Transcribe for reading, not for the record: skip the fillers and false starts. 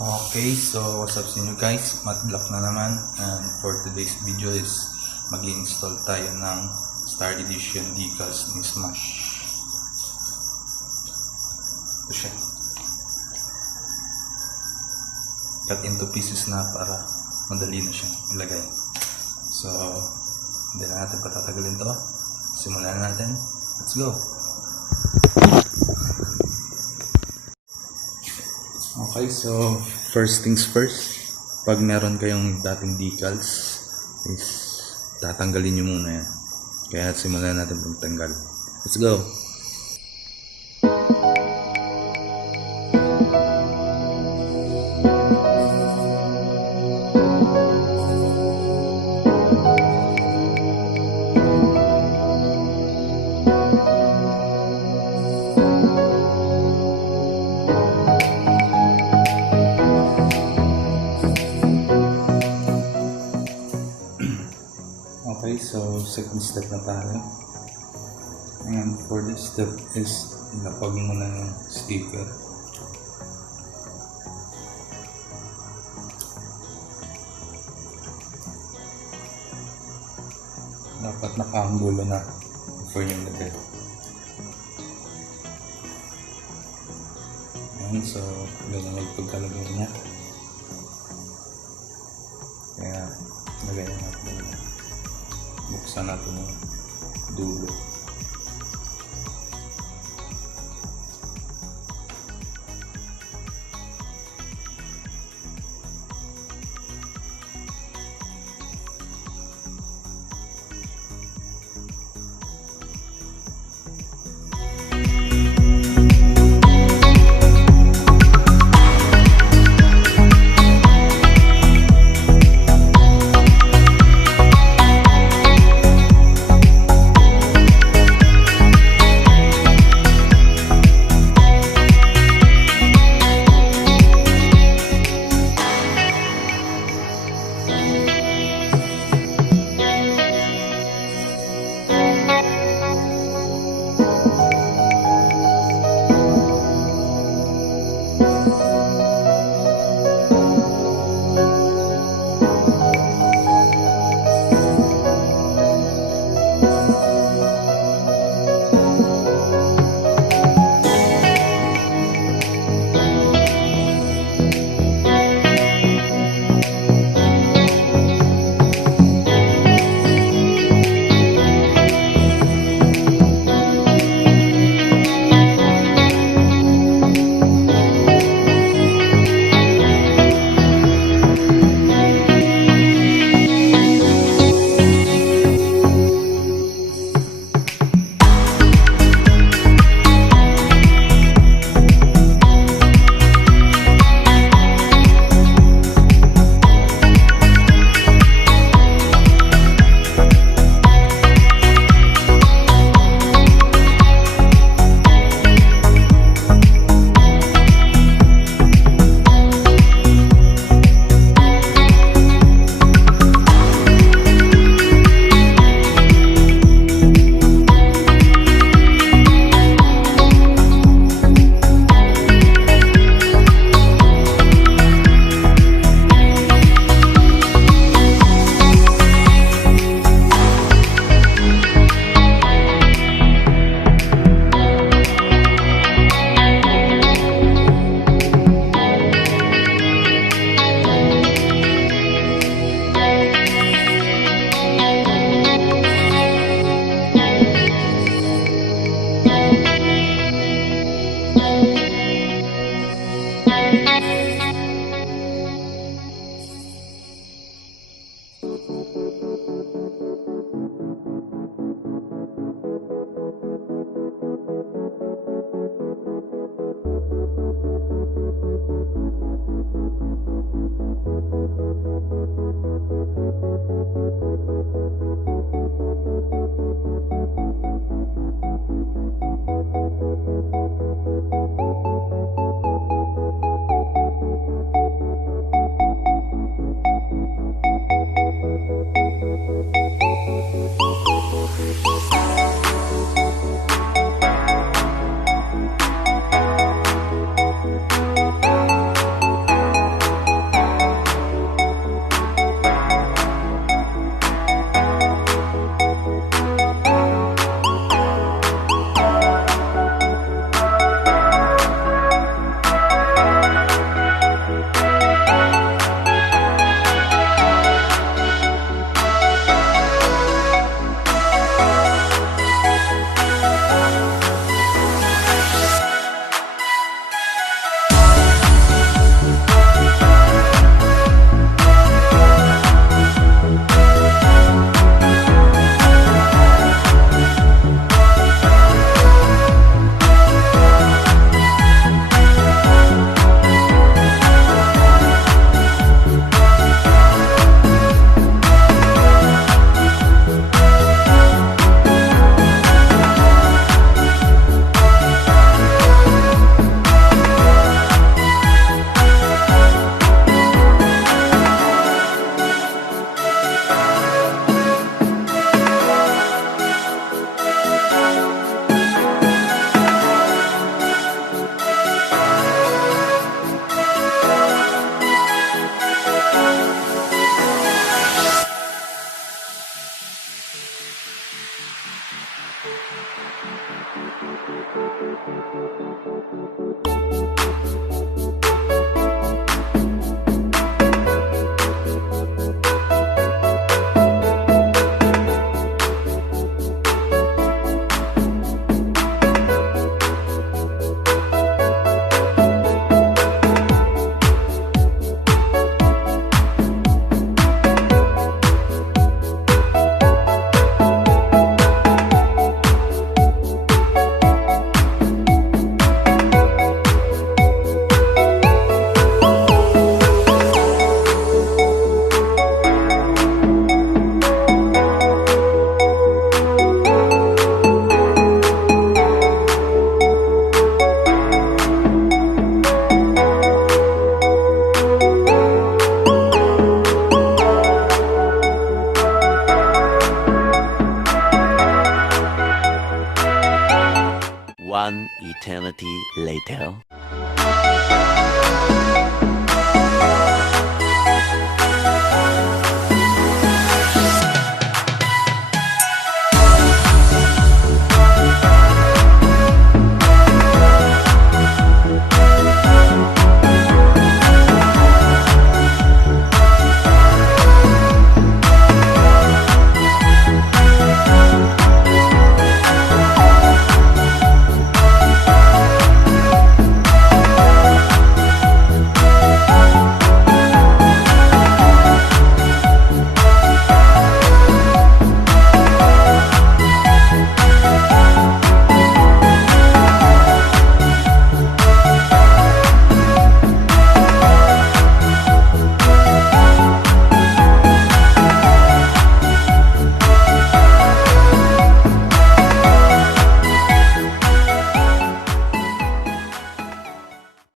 Okay, so what's up sa inyo guys? Matteblack na naman, and for today's video is mag-install tayo ng Star Edition Decals ni SMASH. Ito siya. Cut into pieces na para madali na siyang ilagay. So, hindi na natin patatagalin to. Simulan na natin. Let's go! Okay, so first things first, pag meron kayong dating decals is tatanggalin nyo muna yan. Kaya simulan natin pagtanggal. Let's go! Okay, so second step na tayo. And for this step is ilapag muna yung sticker. Dapat nakaanggulo na before yung lagay. Ayan, so ganyan yung pagkalagay niya. Kaya lagay natin na. Buksan natin yung dulo. One eternity later.